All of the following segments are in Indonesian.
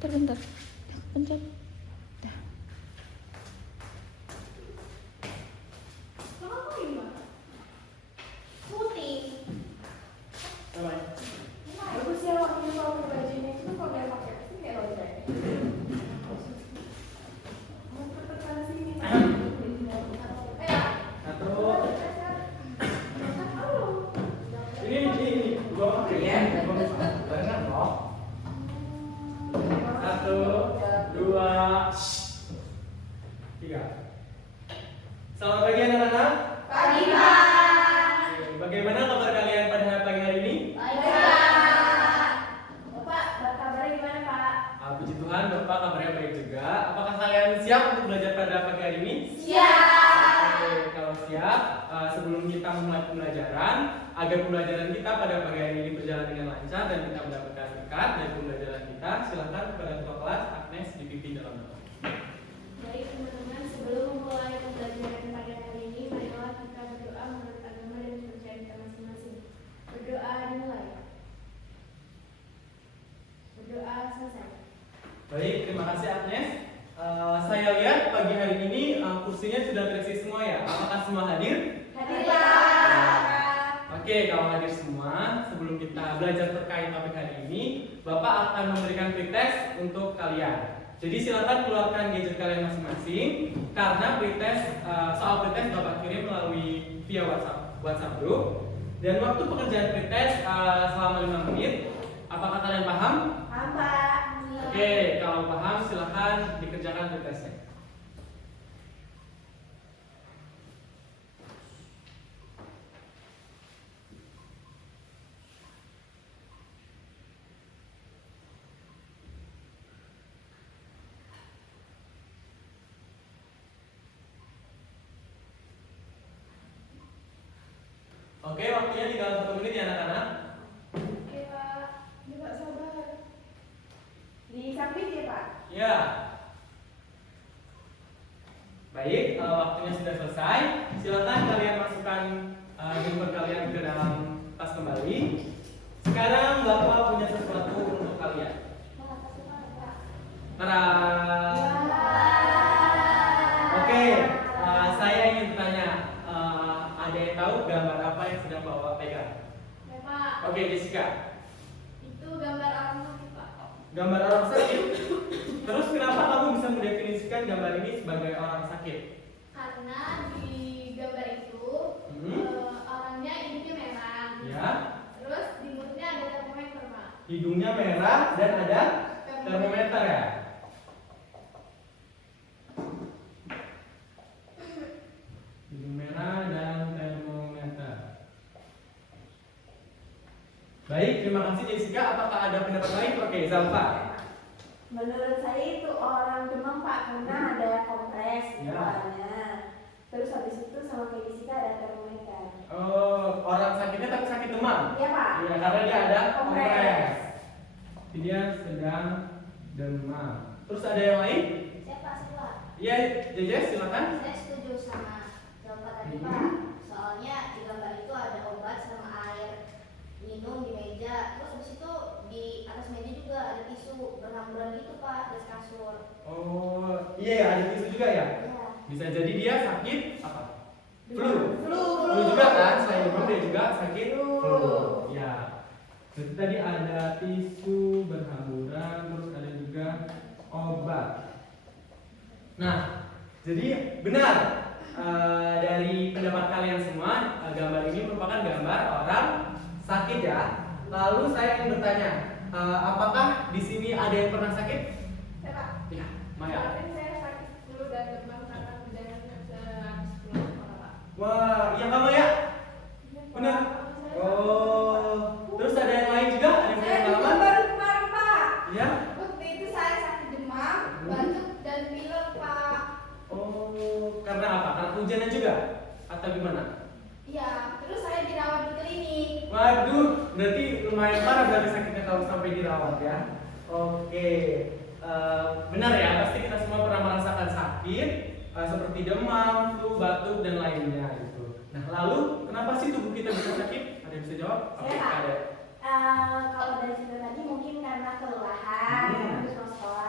Bentar. Pencet. Dah. Putih. Bagus ya waktunya kalau pakai baju ini itu kalau nggak pakai pasti kayak loncat. Mau ke sini. Ini gua pakai ya. Benar loh. 1, 2, 3. Selamat pagi anak-anak. Pagi, Pak. Oke, bagaimana kabar kalian pada pagi hari ini? Baik, Pak. Bapak, kabarnya gimana, Pak? Puji Tuhan, Bapak kabarnya baik juga. Apakah kalian siap untuk belajar pada pagi hari ini? Siap. Oke, kalau siap, sebelum kita memulai pembelajaran, agar pembelajaran kita pada pagi hari ini berjalan dengan lancar dan kita mendapatkan berkat dari pembelajaran kita, silakan kepada ketua kelas Agnes dipimpin dalam doa. Baik, teman-teman, sebelum memulai pembelajaran pada hari ini, marilah kita berdoa menurut agama dan kepercayaan kita masing-masing. Berdoa dimulai. Berdoa selesai. Baik, terima kasih Agnes. Saya lihat pagi hari ini kursinya sudah terisi semua ya. Apakah semua hadir? Hadir, Pak. Oke, kalau hadir semua, sebelum kita belajar terkait topik hari ini, Bapak akan memberikan pretest untuk kalian. Jadi silakan keluarkan gadget kalian masing-masing, karena soal pretest Bapak kirim melalui via WhatsApp group. Dan waktu pekerjaan pretest selama 5 menit. Apakah kalian paham? Paham, Pak. Oke, kalau paham silakan dikerjakan pretestnya. Oke, waktunya tinggal 1 menit ya anak-anak. Oke Pak, ini Pak sabar. Disapit ya Pak? Ya. Baik, waktunya sudah selesai. Silakan kalian masukkan handphone kalian ke dalam tas kembali. Sekarang Bapak punya sesuatu untuk kalian. Tada! Oke, saya ingin bertanya, ada yang tahu gambar apa yang sedang Bapak pegang? Ya, Pak. Oke, Jessica. Itu gambar orang sakit, Pak. Gambar orang sakit. Terus kenapa kamu bisa mendefinisikan gambar ini sebagai orang sakit? Karena di gambar itu orangnya hidungnya merah. Ya. Terus di mulutnya ada termometer, Pak. Hidungnya merah dan ada termometer ya. Hidung merah dan termometer. Baik, terima kasih Jessica. Apakah ada pendapat lain? Oke, Zalfa. Menurut saya itu orang demam Pak, karena ada kompres di Ya. kepalanya. Terus habis itu sama kayak di situ ada termometer. Oh, orang sakitnya tapi sakit demam. Iya Pak. Iya, karena dia ada Kompres. kompres. Jadi dia sedang demam. Terus ada yang lain? Saya Pak Sila. Iya, Jejes silakan. Saya setuju sama jawaban tadi, Mhm. Pak. Soalnya di gambar itu ada obat sama air minum di meja. Terus di situ di atas meja juga ada tisu berhamburan gitu, Pak, di atas kasur. Oh, iya ya, ada tisu juga ya. Iya. Bisa jadi dia sakit apa? Flu. Flu. Flu juga kan? Selain demam dia juga sakit Flu. flu. Ya. Jadi tadi ada tisu berhamburan, terus ada juga obat. Nah, jadi benar dari pendapat kalian semua, gambar ini merupakan gambar orang sakit ya. Lalu saya ingin bertanya, apakah di sini ada yang pernah sakit? Ya Pak. Ya, Maya. Kemarin saya sakit flu dan demam karena perjalanan sehabis pulang sekolah Pak. Wah, iya kamu ya? Iya, Pak. Benar. Saya Oh, terus ada yang lain juga? Ada yang Saya punya juga pengalaman? baru kemarin Pak. Ya. Waktu itu saya sakit demam, batuk dan pilek Pak. Oh, karena apa? Karena hujannya juga? Atau gimana? Iya, terus saya dirawat di klinik. Waduh, berarti lumayan parah berarti sakitnya kalau sampai dirawat ya. Oke, benar ya, pasti kita semua pernah merasakan sakit seperti demam, flu, batuk dan lainnya gitu. Nah, lalu kenapa sih tubuh kita bisa sakit? Ada yang bisa jawab? Saya, Pak. Ada. Kalau dari cerita tadi mungkin karena kelelahan, habis mau sekolah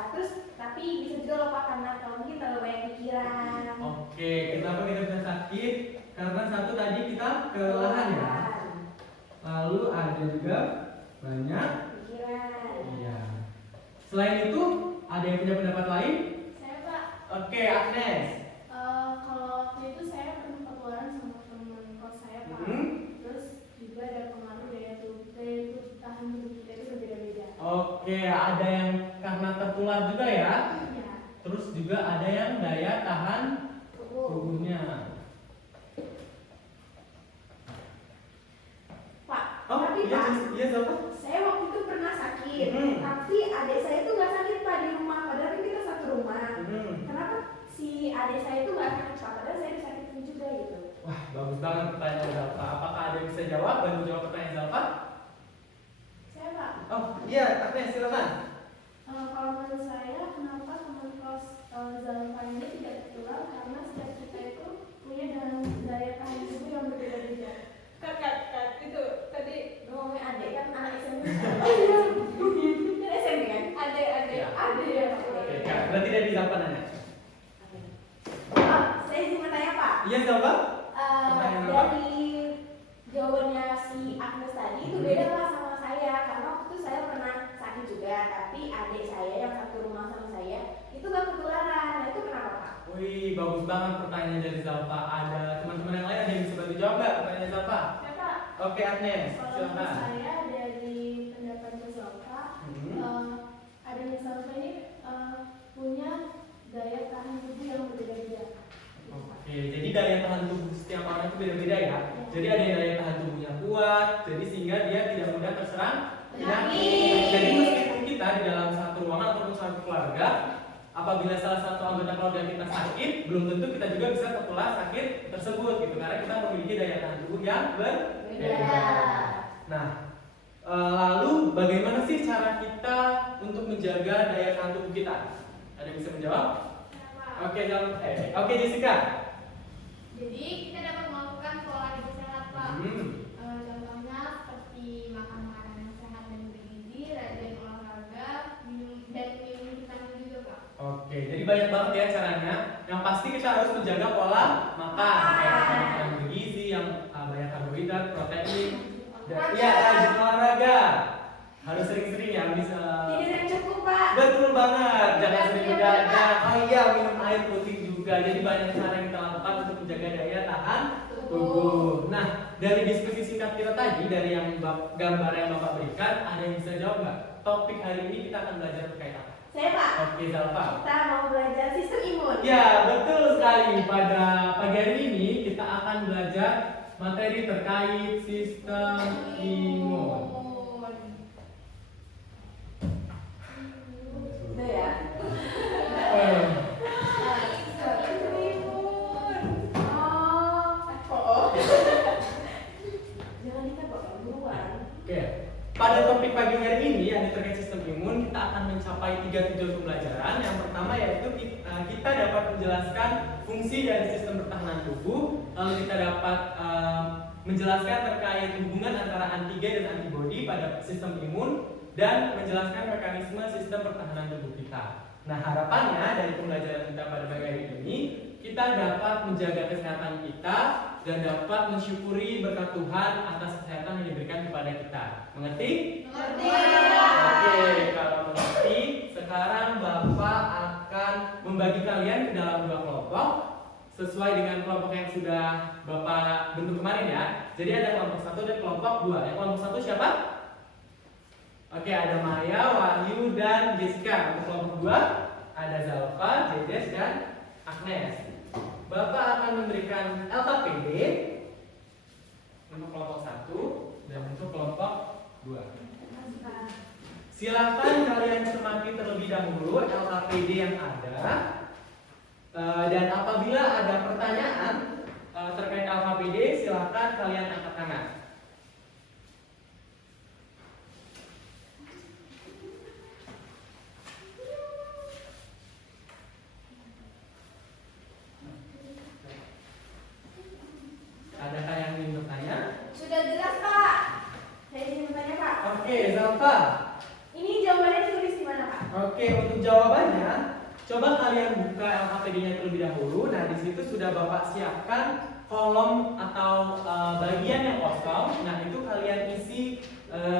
satu tadi kita kelelahan ya. Lalu ada juga banyak Pikiran. iya. Selain itu ada yang punya pendapat lain? Saya Pak, Oke, Agnes. kalau waktu itu saya pernah ketularan sama teman kos saya Pak. Terus juga ada pengaruh daya tubuh tahan tubuh kita itu berbeda-beda. Oke, ada yang karena tertular juga ya. Iya. Terus juga ada yang daya tahan Tubuh. tubuhnya. Pak, Oh, tapi iya, Pak, iya siapa? saya waktu itu pernah sakit, tapi adik saya itu nggak sakit Pak di rumah, padahal kan kita satu rumah. Kenapa si adik saya itu nggak sakit Pak, padahal saya disakitin juga gitu. Wah, bagus banget pertanyaan Zalfa. Apakah ada yang bisa jawab? Bantu jawab pertanyaan Zalfa? Saya Pak, Oh, iya, Agnes, silakan. kalau menurut saya kenapa teman kos Zalfa ini tidak tertular karena setiap kita itu punya daya tahan tubuh yang berbeda-beda. Kan itu tadi ngomongin adik kan anak SMP. Kan SMP kan? Adik Ya. ya Pak. Oke, Kak. Berarti dari Zalfa nanya. Pak, saya izin bertanya Pak. Iya, Zalfa? Pertanyaan apa? Dari jawabannya si Agnes tadi itu beda Pak sama saya, karena waktu itu saya pernah sakit juga, tapi adik saya yang satu rumah sama saya itu gak ketularan. Nah itu kenapa Pak? Wih, bagus banget pertanyaan dari Zalfa. Ada teman-teman yang lain ada yang bisa bantu jawab nggak pertanyaan Zalfa? Ya Pak, Oke, Agnes, kalau menurut silakan. saya dari pendapat Zalfa, adanya Zalfa ini punya daya tahan tubuh yang berbeda-beda. Oke, jadi daya tahan tubuh setiap orang itu beda-beda ya. Jadi ada yang daya tahan tubuhnya kuat, jadi sehingga dia tidak mudah terserang penyakit. Jadi meskipun kita di dalam satu ruangan ataupun satu keluarga, apabila salah satu anggota keluarga kita sakit, belum tentu kita juga bisa tertular sakit tersebut gitu, karena kita memiliki daya tahan tubuh yang berbeda. Nah, lalu bagaimana sih cara kita untuk menjaga daya tahan tubuh kita? Ada yang bisa menjawab? Oke, Jessica. Jadi kita dapat melakukan pola hidup sehat Pak. Contohnya seperti makan makanan yang sehat dan bergizi, rajin olahraga, minum vitamin juga Pak. Oke, jadi banyak banget ya caranya. Yang pasti kita harus menjaga pola makan, kayak makan makanan bergizi yang banyak karbohidrat, protein, dan rajin olahraga. Harus sering-sering ya, bisa. Tidur yang cukup Pak. Betul banget, jangan sering begadang. Oh iya, minum air putih juga. Jadi banyak cara yang kita lakukan untuk menjaga daya tahan tubuh. Nah, dari diskusi singkat kita tadi, dari yang gambar yang Bapak berikan, ada yang bisa jawab nggak? Topik hari ini kita akan belajar terkait apa? Saya Pak. Oke, Zalfa. Kita mau belajar sistem imun. Ya, betul sekali. Pada pagi hari ini kita akan belajar materi terkait sistem imun. Udah ya. Sistem imun. Oh. Jangan ditebak buruan. Oke, pada topik pagi hari ini yang terkait sistem imun, kita akan mencapai 3 tujuan pembelajaran. Yang pertama yaitu kita dapat menjelaskan fungsi dari sistem pertahanan tubuh, lalu kita dapat menjelaskan terkait hubungan antara antigen dan antibodi pada sistem imun, dan menjelaskan mekanisme sistem pertahanan tubuh kita. Nah, harapannya dari pembelajaran kita pada pagi hari ini, kita dapat menjaga kesehatan kita dan dapat mensyukuri berkat Tuhan atas kesehatan yang diberikan kepada kita. Mengerti? Mengerti. Oke, kalau mengerti, sekarang Bapak akan membagi kalian ke dalam 2 kelompok sesuai dengan kelompok yang sudah Bapak bentuk kemarin ya. Jadi ada kelompok 1 dan kelompok 2. Yang kelompok 1 siapa? Oke, ada Maya, Wahyu, dan Jessica. Untuk kelompok 2 ada Zalfa, Jedes, dan Agnes. Bapak akan memberikan LKPD untuk kelompok 1 dan untuk kelompok 2. Silakan kalian cermati terlebih dahulu LKPD yang ada. Dan apabila ada pertanyaan terkait LKPD, silakan kalian angkat tangan. Adakah yang ingin bertanya? Sudah jelas Pak. Saya ingin bertanya Pak. Oke, Zalfa. Ini jawabannya ditulis di mana Pak? Oke, untuk jawabannya, coba kalian buka LKPD-nya terlebih dahulu. Nah, di situ sudah Bapak siapkan kolom atau bagian yang kosong. Nah, itu kalian isi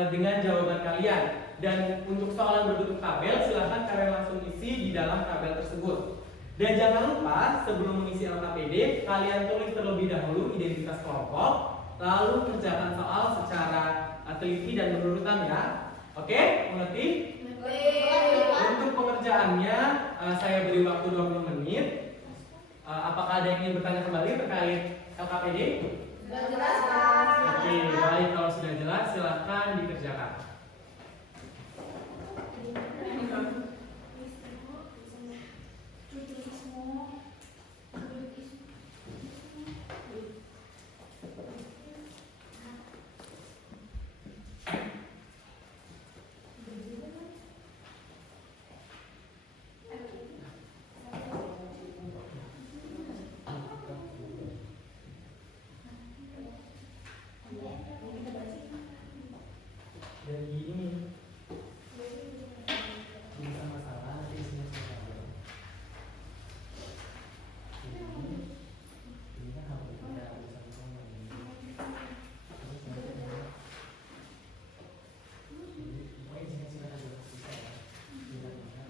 dengan jawaban kalian. Dan untuk soal yang berbentuk tabel, silahkan kalian langsung isi di dalam tabel tersebut. Dan jangan lupa sebelum mengisi LKPD, kalian tulis terlebih dahulu identitas kelompok, lalu kerjakan soal secara teliti dan berurutan ya. Oke, mengerti? Untuk pengerjaannya saya beri waktu 20 menit. Apakah ada yang ingin bertanya kembali terkait LKPD? Sudah jelas, Pak. Oke, baik, kalau sudah jelas silahkan dikerjakan. Dan ini bisa masalah nanti isinya selesai. Ini kan harus ada urusan komen ini. Terus nanti ini pokoknya isinya silakan bisa ya. Silakan.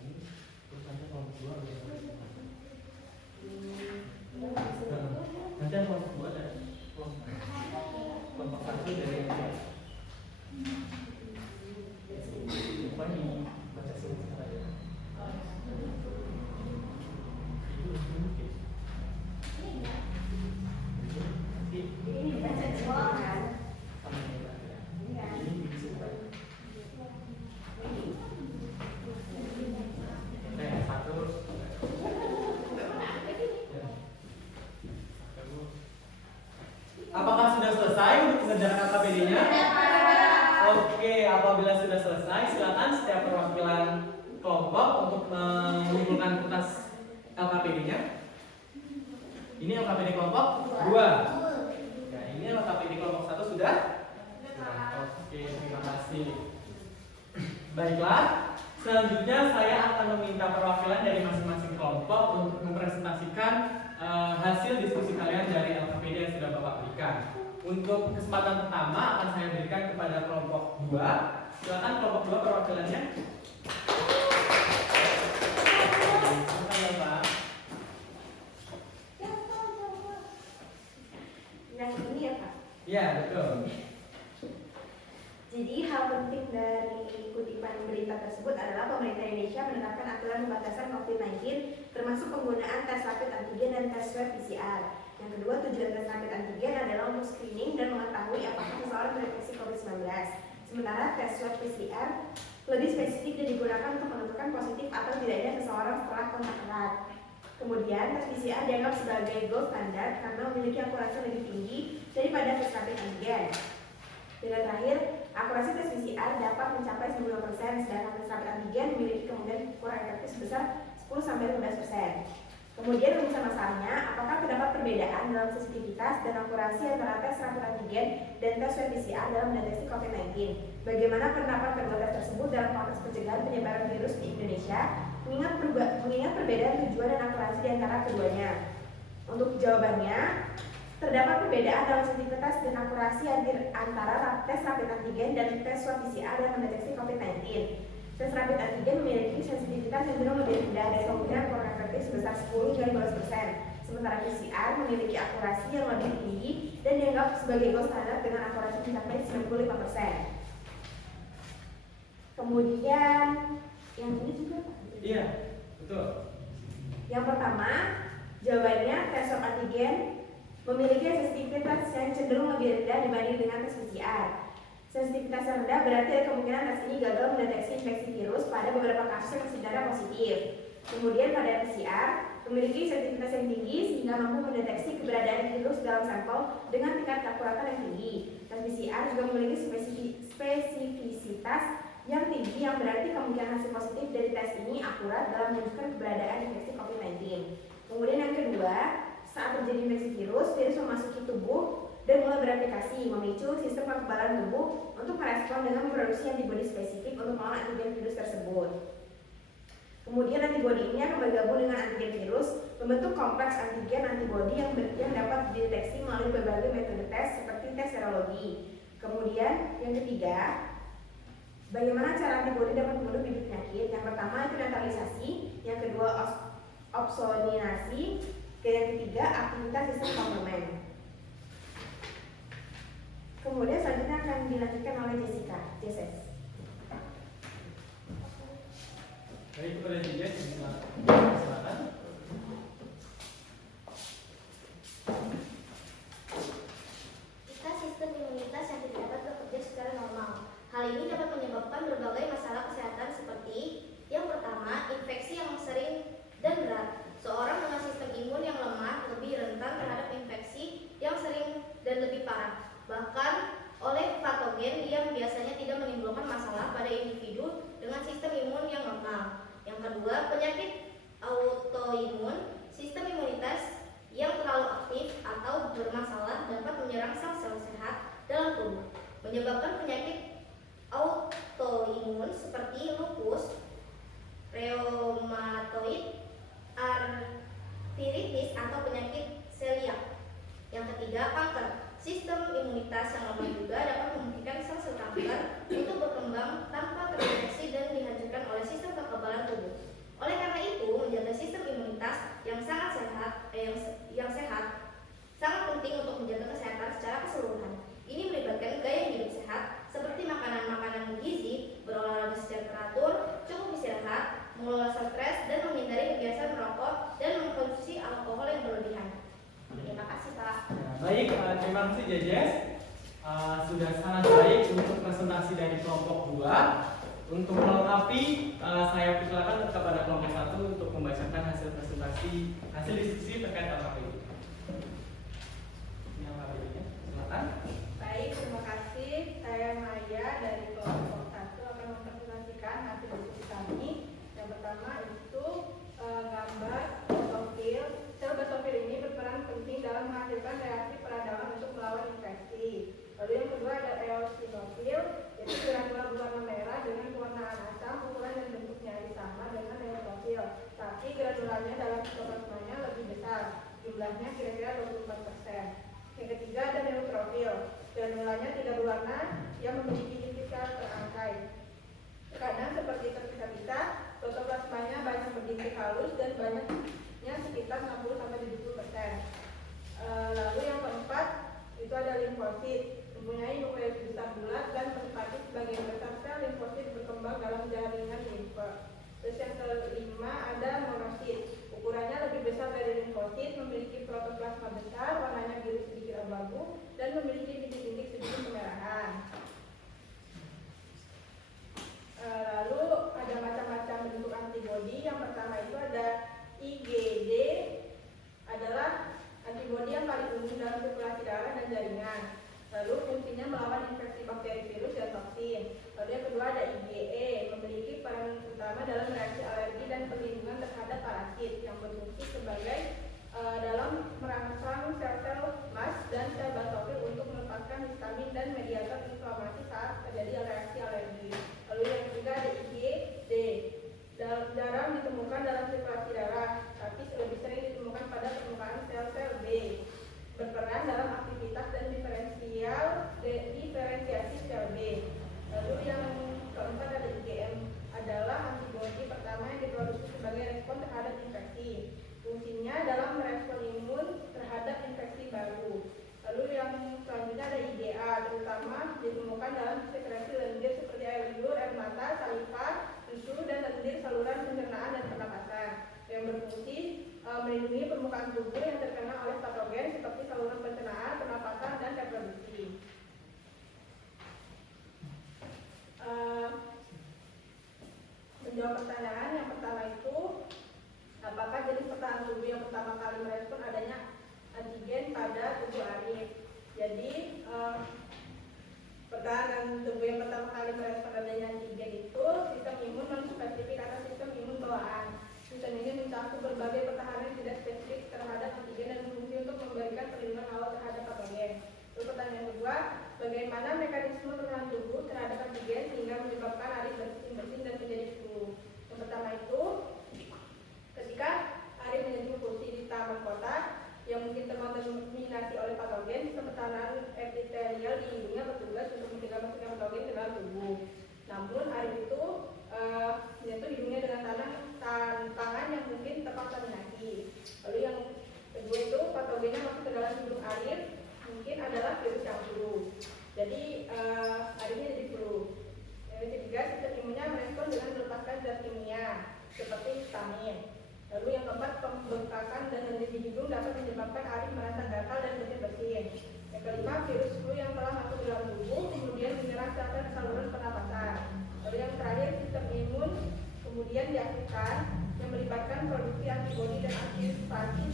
Ini terus nanti kalau dua udah nanti kalau dua ada kelompok satu dari yang pokoknya baca sebentar aja. Ini baca semua kan? Apakah sudah selesai untuk mengerjakan LKPD-nya? Oke, apabila sudah selesai, silakan setiap perwakilan kelompok untuk mengumpulkan kertas LKPD-nya. Ini LKPD kelompok 2. Ya, ini LKPD kelompok 1 sudah? Oke, terima kasih. Baiklah, selanjutnya saya akan meminta perwakilan dari masing-masing kelompok untuk mempresentasikan hasil diskusi kalian dari LKPD yang sudah Bapak berikan. Untuk kesempatan pertama akan saya berikan kepada kelompok 2. Silakan kelompok 2 perwakilannya. Silakan Bapak. Yang ini ya Pak. Ya, betul. Jadi hal penting dari kutipan berita tersebut adalah pemerintah Indonesia menetapkan aturan pembatasan COVID-19 termasuk penggunaan tes rapid antigen dan tes swab PCR. Yang kedua, tujuan tes rapid antigen adalah untuk screening dan mengetahui apakah seseorang terinfeksi COVID-19. Sementara tes swab PCR lebih spesifik dan digunakan untuk menentukan positif atau tidaknya seseorang setelah kontak erat. Kemudian, tes PCR dianggap sebagai gold standard karena memiliki akurasi lebih tinggi daripada tes rapid antigen. Dan terakhir, akurasi tes PCR dapat mencapai 90%, sedangkan tes rapid antigen memiliki kemungkinan kurang efektif sebesar 10-15%. Kemudian rumusan masalahnya, apakah terdapat perbedaan dalam sensitivitas dan akurasi antara tes rapid antigen dan tes swab PCR dalam mendeteksi COVID-19? Bagaimana pendapat kedua tes tersebut dalam konteks pencegahan penyebaran virus di Indonesia, mengingat perbedaan tujuan dan akurasi di antara keduanya? Untuk jawabannya, terdapat perbedaan dalam sensitivitas dan akurasi antara tes rapid antigen dan tes swab PCR dalam mendeteksi COVID-19. Tes rapid antigen memiliki sensitivitas yang cenderung lebih rendah dari kemungkinan kurang efektif sebesar 10-15%. Sementara PCR memiliki akurasi yang lebih tinggi dan dianggap sebagai gold standard dengan akurasi mencapai 95%. Kemudian yang ini juga Pak? Iya, betul. Yang pertama, jawabannya tes swab antigen memiliki sensitivitas yang cenderung lebih rendah dibanding dengan tes PCR. Sensitivitas yang rendah berarti ada kemungkinan tes ini gagal mendeteksi infeksi virus pada beberapa kasus yang sebenarnya positif. Kemudian pada PCR memiliki sensitivitas yang tinggi sehingga mampu mendeteksi keberadaan virus dalam sampel dengan tingkat keakuratan yang tinggi. Tes PCR juga memiliki spesifisitas yang tinggi yang berarti kemungkinan hasil positif dari tes ini akurat dalam menunjukkan keberadaan infeksi COVID-19. Kemudian yang kedua, saat terjadi infeksi virus memasuki tubuh dan mulai bereplikasi, memicu sistem kekebalan tubuh untuk merespon dengan memproduksi antibodi spesifik untuk melawan antigen virus tersebut. Kemudian antibodi ini akan bergabung dengan antigen virus, membentuk kompleks antigen antibodi yang dapat dideteksi melalui berbagai metode tes seperti tes serologi. Kemudian yang ketiga, bagaimana cara antibodi dapat membunuh bibit penyakit? Yang pertama itu neutralisasi, yang kedua opsonasi, yang ketiga aktivitas sistem komplement. Kemudian selanjutnya akan dilanjutkan oleh Jessica. Baik, kepada Jessica, silakan. Kita sistem imunitas yang tidak dapat bekerja secara normal. Hal ini dapat menyebabkan berbagai masalah kesehatan seperti yang pertama, infeksi yang sering dan berat. Seorang dengan sistem imun yang lemah lebih rentan terhadap infeksi yang sering dan lebih parah, bahkan oleh patogen yang biasanya tidak menimbulkan masalah pada individu dengan sistem imun yang normal. Yang kedua, penyakit autoimun. Sistem imunitas yang terlalu aktif atau bermasalah dapat menyerang sel-sel sehat dalam tubuh, menyebabkan penyakit autoimun seperti lupus, reumatoid, artritis atau penyakit seliak. Yang ketiga, kanker. Sistem imunitas yang lemah juga dapat memungkinkan sel-sel kanker untuk berkembang tanpa terdeteksi dan dihancurkan oleh sistem kekebalan tubuh. Oleh karena itu, menjaga sistem imunitas yang sehat sangat penting untuk menjaga kesehatan secara keseluruhan. Ini melibatkan gaya hidup sehat seperti makanan-makanan bergizi, berolahraga secara teratur, cukup istirahat, mengelola stres, dan menghindari kebiasaan merokok dan mengkonsumsi alkohol yang berlebihan. Terima kasih, Pak. Baik, terima kasih Jejes. Sudah sangat baik untuk presentasi dari kelompok 2. Untuk melengkapi, saya persilakan kepada kelompok 1 untuk membacakan hasil presentasi, hasil diskusi terkait apa itu. Yang apa-apa, silakan. Baik, terima kasih. Saya Maya dari kelompok 1 akan mempresentasikan hasil diskusi kami. Yang pertama itu gambar basofil. Sel basofil ini berperan penting dalam menghasilkan reaksi peradaban untuk melawan infeksi. Lalu yang kedua ada eosinofil, yaitu granula berwarna merah dengan pewarnaan asam, ukuran dan bentuknya sama dengan neutrofil. Tapi granulanya dalam sitoplasmanya lebih besar, jumlahnya kira-kira 24%. Yang ketiga ada neutrofil, granulanya tidak berwarna yang memiliki tipikal terangkai. Kadang seperti terpisah-pisah, protoplasmanya banyak berdintik halus dan banyaknya sekitar 60-70%. Lalu yang keempat itu ada limfosit, mempunyai nukleus besar bulat dan menempati sebagian besar sel limfosit berkembang dalam jaringan limfe. Terus yang kelima ada monosit, ukurannya lebih besar dari limfosit, memiliki protoplasma besar, warnanya biru sedikit abu-abu, dan memiliki bintik-bintik sedikit kemerahan. Lalu ada macam-macam bentuk antibodi. Yang pertama itu ada IgD, adalah antibodi yang paling umum dalam sirkulasi darah dan jaringan. Lalu fungsinya melawan infeksi bakteri, virus, dan toksin. Lalu yang kedua ada IgE, memiliki peran utama dalam reaksi alergi dan perlindungan terhadap parasit yang berfungsi sebagai dalam merangsang sel-sel mas dan sel basofil untuk melepaskan histamin dan mediator inflamasi saat terjadi reaksi alergi. Lalu yang ketiga ada IgD, jarang ditemukan dalam sirkulasi darah, tapi lebih sering ditemukan pada permukaan sel-sel B, berperan dalam aktivitas dan diferensiasi sel B. Lalu yang keempat ada IgM, adalah antibodi pertama yang diproduksi sebagai respon terhadap infeksi. Fungsinya dalam merespon imun terhadap infeksi baru. Lalu yang selanjutnya ada IgA, terutama ditemukan dalam sekresi lendir seperti air liur, air mata, saliva, susu, dan lendir saluran pencernaan dan pernapasan, yang berfungsi melindungi permukaan tubuh yang terkena oleh patogen seperti saluran pencernaan, pernapasan, dan reproduksi. Menjawab pertanyaan yang pertama itu, apakah jenis pertahanan tubuh yang pertama kali merespon adanya antigen pada tubuh Arif? Jadi pertahanan tubuh yang pertama kali merespon adanya antigen itu sistem imun non spesifik atau sistem imun bawaan. Sistem ini mencakup berbagai pertahanan yang tidak spesifik terhadap antigen dan berfungsi untuk memberikan perlindungan awal terhadap patogen. Lalu pertanyaan kedua, bagaimana mekanisme pertahanan tubuh terhadap antigen sehingga menyebabkan Arif bersin-bersin dan menjadi flu? Yang pertama itu,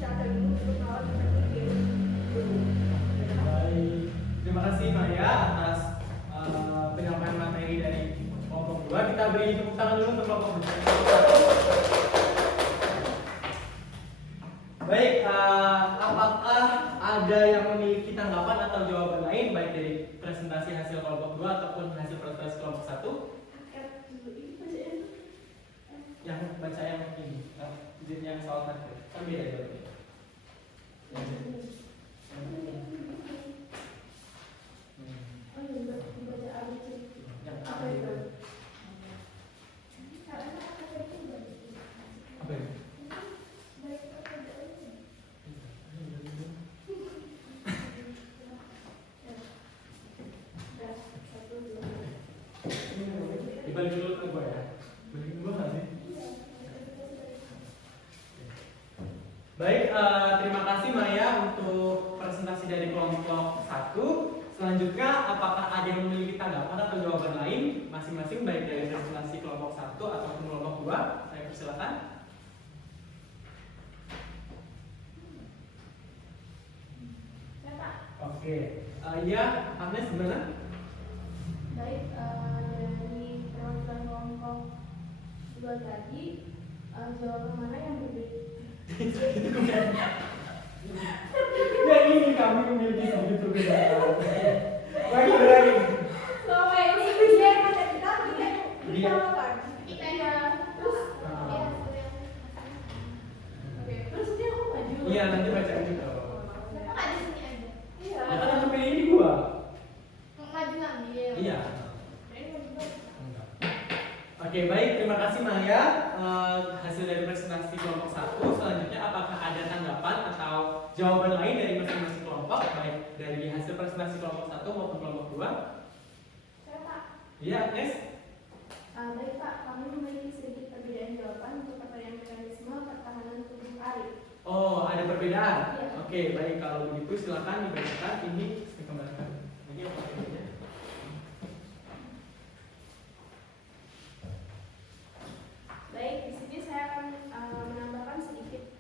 bisa tergabung untuk melawan antigen. Baik, terima kasih Maya atas penyampaian materi dari kelompok 2. Kita beri tepuk tangan dulu untuk kelompok 2. Baik, apakah ada yang memiliki tanggapan atau jawaban lain baik dari presentasi hasil kelompok 2 ataupun hasil presentasi kelompok 1? Yang baca yang ini, yang soal tadi kan beda jawabannya. Yang apa itu? Apa itu? Dibalik dulu ke gue ya. Balik gue nggak sih? Baik, terima kasih Maya untuk presentasi dari kelompok 1. Selanjutnya, apakah ada yang memiliki tanggapan atau jawaban lain masing-masing baik dari presentasi kelompok 1 ataupun kelompok 2? Saya persilakan. Oke, iya, Agnes gimana? Baik, dari perwakilan kelompok 2 tadi, jawaban mana yang berbeda? Ya ini kami memiliki sedikit perbedaan. Lagi. Selama ini dia pada kita Dia. Kita ya, terus ya, Oke, terus dia kok maju? Iya, nanti baca gitu. kenapa nggak di sini aja? Iya. Ya kan aku pilih ini gua. Maju ngambil. Iya. Jadi maju dulu. Oke, baik, terima kasih Maya. Hasil dari presentasi kelompok 1. Selanjutnya, apakah ada tanggapan atau jawaban lain dari masing-masing kelompok, baik dari hasil presentasi kelompok 1 maupun kelompok 2? Saya Pak. Iya, Agnes. Baik Pak, kami memiliki sedikit perbedaan jawaban untuk pertanyaan mekanisme pertahanan tubuh Arif. Oh, ada perbedaan. Iya. Oke, baik, kalau begitu silakan dibacakan. Ini saya kembalikan. Ini apa ini? Baik, di sini saya akan menambahkan sedikit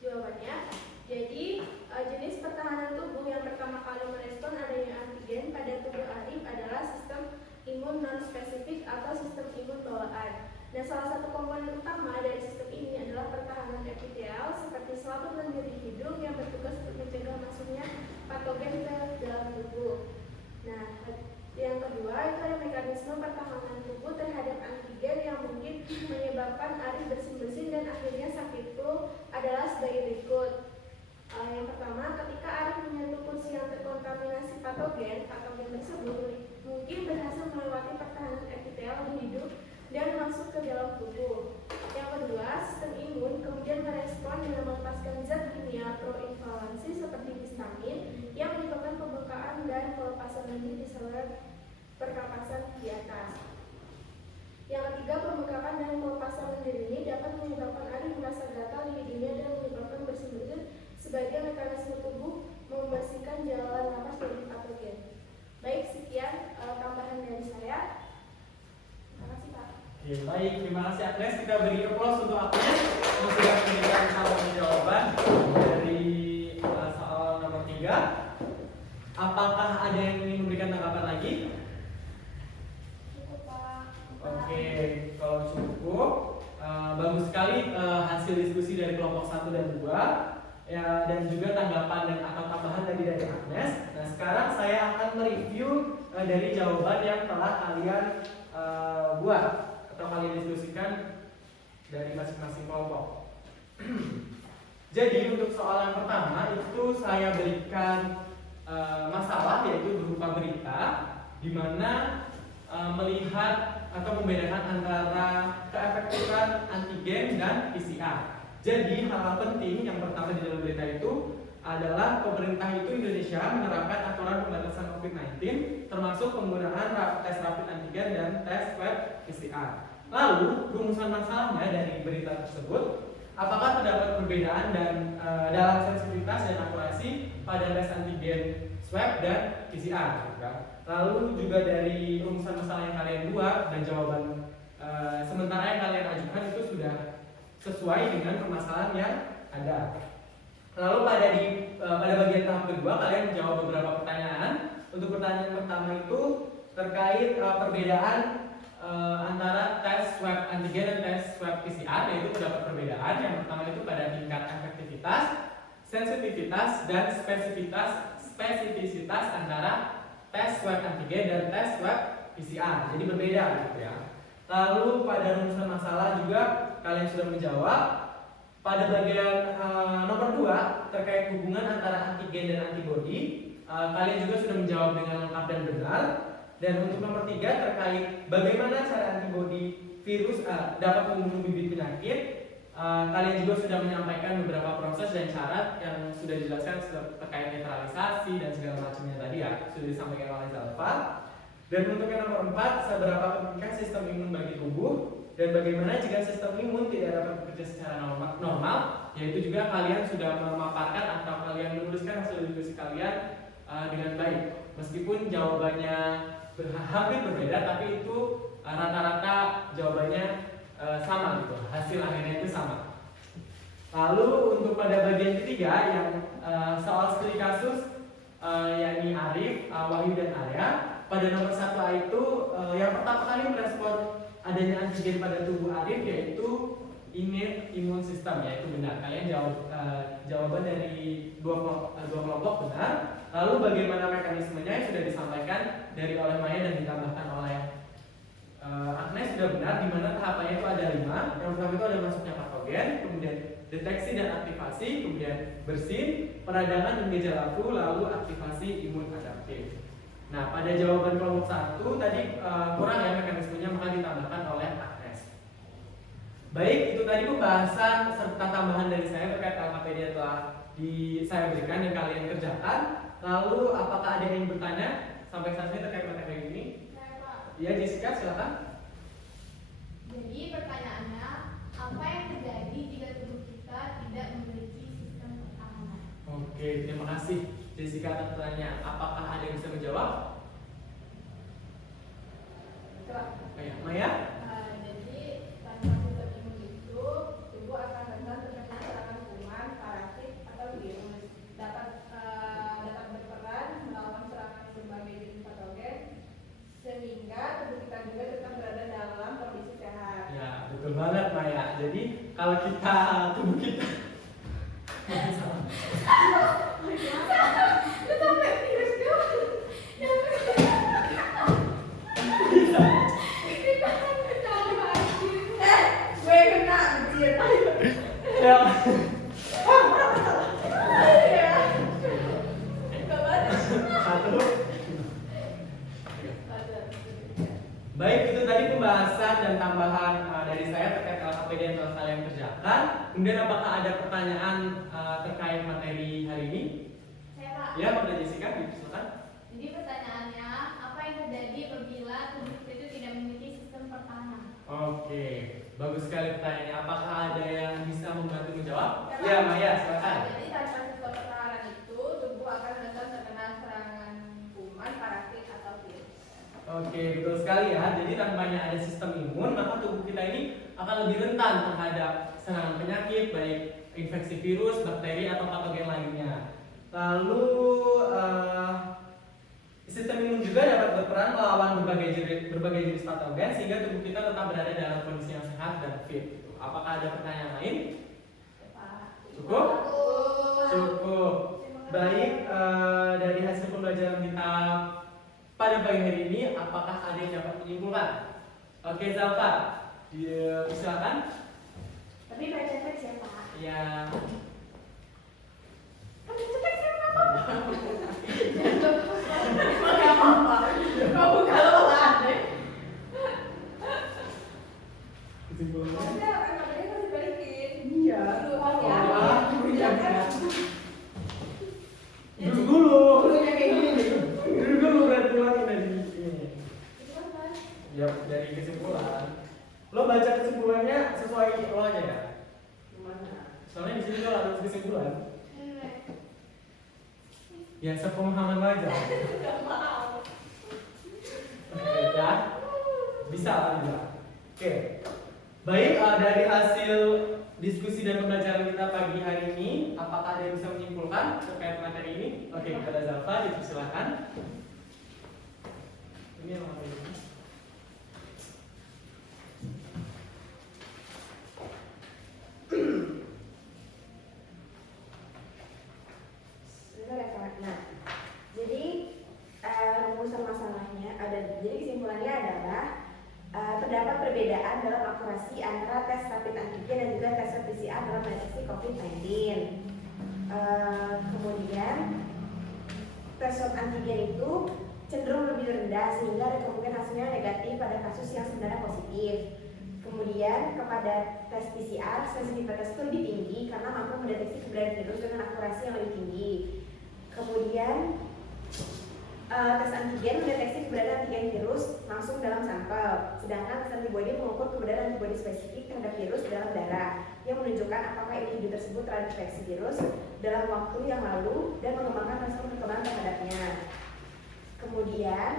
jawabannya. Jadi, jenis pertahanan tubuh yang pertama kali merespon adanya antigen pada tubuh Arif adalah sistem imun non-spesifik atau sistem imun bawaan. Dan salah satu komponen utama dari sistem ini adalah pertahanan epitelial seperti selaput lendir di hidung yang bertugas untuk mencegah masuknya patogen ke dalam tubuh. Nah, yang kedua itu ada mekanisme pertahanan tubuh terhadap antigen yang mungkin menyebabkan Arif bersin-bersin dan akhirnya sakit flu adalah sebagai berikut. Yang pertama, ketika Arif menyentuh kursi yang terkontaminasi patogen tersebut mungkin berhasil melewati pertahanan epitelial di hidung dan masuk ke dalam tubuh. Yang kedua, sistem imun kemudian merespon dengan melepaskan zat kimia proinflamasi seperti histamin yang menyebabkan pembukaan dan pelepasan lendir di saluran pernapasan di atas. Yang ketiga, pembengkakan dan pelepasan lendir ini dapat menyebabkan Arif merasa gatal di hidungnya dan menyebabkan bersin-bersin sebagai mekanisme tubuh membersihkan jalan napas dari patogen. Baik, sekian tambahan dari saya. Terima kasih Pak. Oke, baik, terima kasih Agnes. Kita beri aplaus untuk Agnes yang sudah memberikan satu jawaban dari soal nomor 3. Apakah ada yang ingin memberikan tanggapan lagi? Cukup Pak. Oke, kalau cukup, bagus sekali hasil diskusi dari kelompok 1 dan 2 ya, dan juga tanggapan dan atau tambahan tadi dari Agnes. Nah, sekarang saya akan mereview dari jawaban yang telah kalian buat atau kalian diskusikan dari masing-masing kelompok. Jadi untuk soal yang pertama itu saya berikan masalah yaitu berupa berita di mana melihat atau membedakan antara keefektifan antigen dan PCR. Jadi hal penting yang pertama di dalam berita itu adalah pemerintah itu Indonesia menerapkan aturan pembatasan COVID-19 termasuk penggunaan tes rapid antigen dan tes swab PCR. Lalu rumusan masalahnya dari berita tersebut, apakah terdapat perbedaan dan dalam sensitivitas dan akurasi pada tes antigen swab dan PCR? Lalu juga dari rumusan masalah yang kalian buat dan jawaban sementara yang kalian ajukan itu sudah sesuai dengan permasalahan yang ada. Lalu pada bagian tahap kedua kalian menjawab beberapa pertanyaan. Untuk pertanyaan pertama itu terkait perbedaan antara tes swab antigen dan tes swab PCR, yaitu terdapat perbedaan. Yang pertama itu pada tingkat efektivitas, sensitivitas, dan spesifisitas antara tes swab antigen dan tes swab PCR. Jadi berbeda gitu ya. Lalu pada rumusan masalah juga kalian sudah menjawab. Pada bagian nomor 2 terkait hubungan antara antigen dan antibodi, kalian juga sudah menjawab dengan lengkap dan benar. Dan untuk nomor 3 terkait bagaimana cara antibodi virus dapat membunuh bibit penyakit, kalian juga sudah menyampaikan beberapa proses dan syarat yang sudah dijelaskan terkait netralisasi dan segala macamnya tadi ya, sudah disampaikan oleh Zalfa. Dan untuk yang nomor 4, seberapa pentingkah sistem imun bagi tubuh dan bagaimana jika sistem imun tidak dapat bekerja secara normal, yaitu juga kalian sudah memaparkan atau kalian menuliskan hasil diskusi kalian dengan baik. Meskipun jawabannya hampir berbeda, tapi itu rata-rata jawabannya sama gitu, hasil akhirnya itu sama. Lalu untuk pada bagian ketiga yang soal studi kasus, yakni Arif, Wahyu dan Arya, pada nomor 1A itu yang pertama kali merespon adanya antigen pada tubuh Arif yaitu innate immune system, yaitu benar. Kalian jawab jawaban dari dua kelompok benar. Lalu bagaimana mekanismenya yang sudah disampaikan oleh Maya dan ditambahkan oleh Agnes sudah benar, di mana tahapannya itu ada 5. Yang pertama itu ada masuknya patogen, kemudian deteksi dan aktivasi, kemudian bersin, peradangan dan gejala flu, lalu aktivasi imun adaptif. Nah, pada jawaban kelompok 1 tadi kurang ya mekanismenya, maka ditambahkan oleh Agnes. Baik, itu tadi pembahasan serta tambahan dari saya terkait LKPD yang telah saya berikan dan kalian kerjakan. Lalu apakah ada yang bertanya sampai saat ini terkait materi ini? Saya, Pak. Ya, Jessica silakan. Jadi pertanyaannya, apa yang terjadi jika tubuh kita tidak memiliki sistem pertahanan? Oke, terima kasih Jessica atas pertanyaan. Apakah ada yang bisa menjawab? Maya? Jadi tanpa sistem imun itu, tubuh akan rentan terkena serangan kuman, parasit, atau virus. Dapat berperan melawan serangan berbagai jenis patogen, sehingga tubuh kita juga tetap berada dalam kondisi sehat. Ya, betul banget Maya. Jadi kalau tubuh kita Itu sampai virus doang. Gue kena anjir. ya. Satu. Baik, itu tadi pembahasan dan tambahan dari saya terkait LKPD yang telah kalian kerjakan. Kemudian apakah ada pertanyaan terkait materi hari ini? Saya, Pak. Ya, pada Jessica, silakan. Jadi pertanyaannya, apa yang terjadi apabila tubuh kita itu tidak memiliki sistem pertahanan? Oke, bagus sekali pertanyaannya. Apakah ada yang bisa membantu menjawab? Ya, Maya, silakan. Jadi tanpa sistem pertahanan itu, tubuh akan rentan terkena serangan kuman, parasit, atau virus. Oke, betul sekali ya. Jadi tanpanya ada sistem imun, maka tubuh kita ini akan lebih rentan terhadap serangan penyakit, baik infeksi virus, bakteri, atau patogen lainnya. Lalu sistem imun juga dapat berperan melawan berbagai jenis patogen sehingga tubuh kita tetap berada dalam kondisi yang sehat dan fit. Apakah ada pertanyaan lain? Cukup? Cukup. Baik, dari hasil pembelajaran kita pada pagi hari ini, apakah ada yang dapat menyimpulkan? Oke, Zalfa, silakan. Tapi baca teks ya, Pak. Ya. Baca teks ya, Pak. Enggak apa-apa. Kau buka lelah deh. Kesimpulannya? Ada, katanya harus dibalikin. Iya. Duduk dulu. Dulunya kayak gini nih. Duduk dulu, berarti ulangin dari ini. Itu kan, Mas? Ya, dari kesimpulan. Lo baca kesimpulannya sesuai lo aja ya. Gimana? Soalnya di sini lo harus kesimpulan. Enggak. Ya, sepemahaman lo aja. Enggak mau. Oke, ya. Bisa lah juga. Oke. Baik, dari hasil diskusi dan pembelajaran kita pagi hari ini. Apakah ada yang bisa menyimpulkan terkait materi ini? Oke, kepada Zalfa dipersilakan. Ini yang apa ini? Nah, jadi rumusan masalahnya jadi kesimpulannya adalah terdapat perbedaan dalam akurasi antara tes rapid antigen dan juga tes swab PCR dalam mendeteksi COVID-19. Kemudian tes swab antigen itu cenderung lebih rendah sehingga ada kemungkinan hasilnya negatif pada kasus yang sebenarnya positif. Kemudian kepada tes PCR sensitivitas itu lebih tinggi karena mampu mendeteksi keberadaan virus dengan akurasi yang lebih tinggi. Kemudian tes antigen mendeteksi keberadaan antigen virus langsung dalam sampel, sedangkan tes antibodi mengukur keberadaan antibodi spesifik terhadap virus dalam darah yang menunjukkan apakah individu tersebut telah terinfeksi virus dalam waktu yang lalu dan mengembangkan respon kekebalan terhadapnya. Kemudian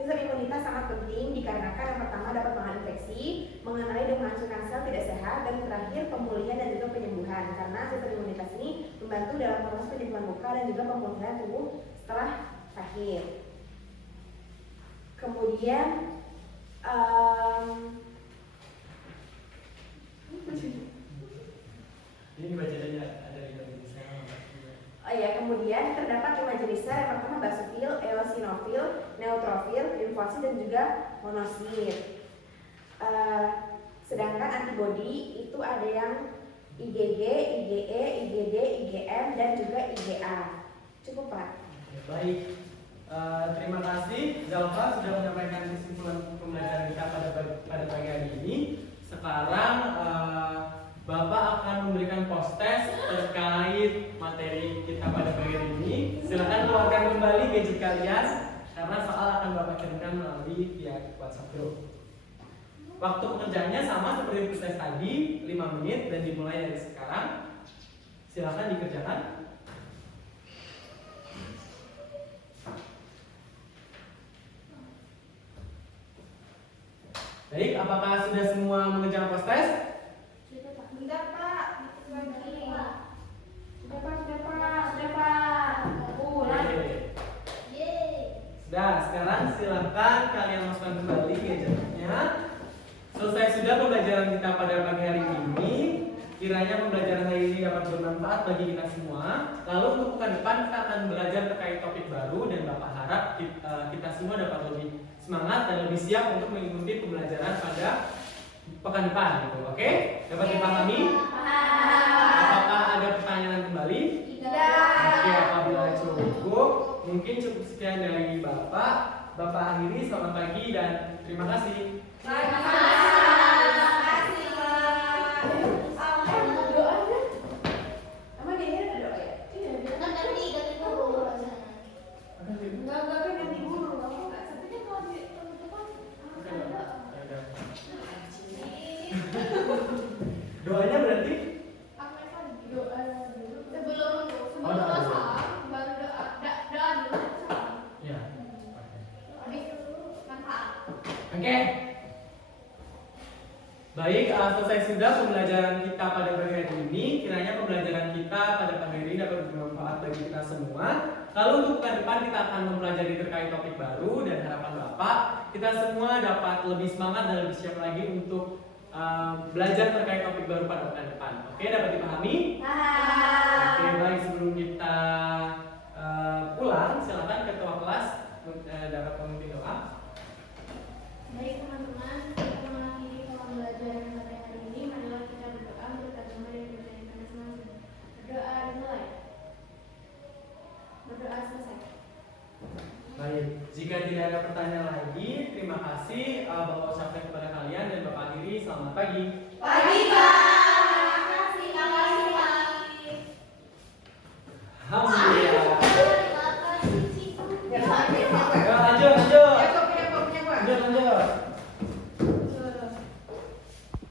sistem imunitas sangat penting dikarenakan yang pertama dapat menahan infeksi, mengenali dan menghancurkan sel tidak sehat, dan terakhir pemulihan dan juga penyembuhan karena sistem imunitas ini membantu dalam proses penyembuhan luka dan juga pemulihan tubuh setelah sakit. Kemudian ini bacanya ada di dalam kemudian terdapat 5 jenis sel, yang pertama basofil, eosinofil, neutrofil, limfosit, dan juga monosit. Sedangkan antibodi itu ada yang IgG, IgE, IgD, IgM, dan juga IgA. Cukup, Pak. Baik, terima kasih Zalfa sudah menyampaikan kesimpulan pembelajaran kita pada pagi hari ini. Sekarang Bapak akan memberikan post-test terkait materi kita pada pagi hari ini. Silakan keluarkan kembali gadget kalian karena soal akan Bapak kirimkan melalui via WhatsApp group. Waktu pekerjaannya sama seperti post-test tadi, 5 menit dan dimulai dari sekarang. Silakan dikerjakan. Baik, apakah sudah semua mengerjakan post-test? Bentar, Pak. Sudah, Pak. Sudah, sekarang silakan kalian masukkan kembali gadgetnya. Selesai sudah pembelajaran kita pada pagi hari ini. Kiranya pembelajaran hari ini dapat bermanfaat bagi kita semua. Lalu untuk pekan depan kita akan belajar terkait topik baru dan Bapak harap kita semua dapat lebih semangat dan lebih siap untuk mengikuti pembelajaran pada pekan depan gitu. Oke? Dapat dipahami? Apakah ada pertanyaan kembali? Oke, apabila cukup, mungkin cukup sekian dari Bapak. Bapak akhiri, selamat pagi dan terima kasih. Doanya berarti? Oke. Baik, selesai sudah pembelajaran kita pada pagi hari ini. Kiranya pembelajaran kita pada pagi hari ini dapat bermanfaat bagi kita semua. Lalu untuk pekan depan kita akan mempelajari terkait topik baru dan harapan Bapak kita semua dapat lebih semangat dan lebih siap lagi untuk belajar terkait topik baru pada pekan depan. Oke, dapat dipahami? Oke, baik, sebelum kita pulang, silakan ketua kelas dapat memimpin doa. Baik teman-teman, kita mengakhiri pembelajaran pada hari ini. Marilah kita berdoa menurut agama dan kepercayaan masing-masing. Berdoa dimulai. Berdoa selesai. Baik, jika tidak ada pertanyaan lagi, terima kasih Bapak ucapkan kepada kalian dan Bapak akhiri. Selamat pagi. Pagi, Pak.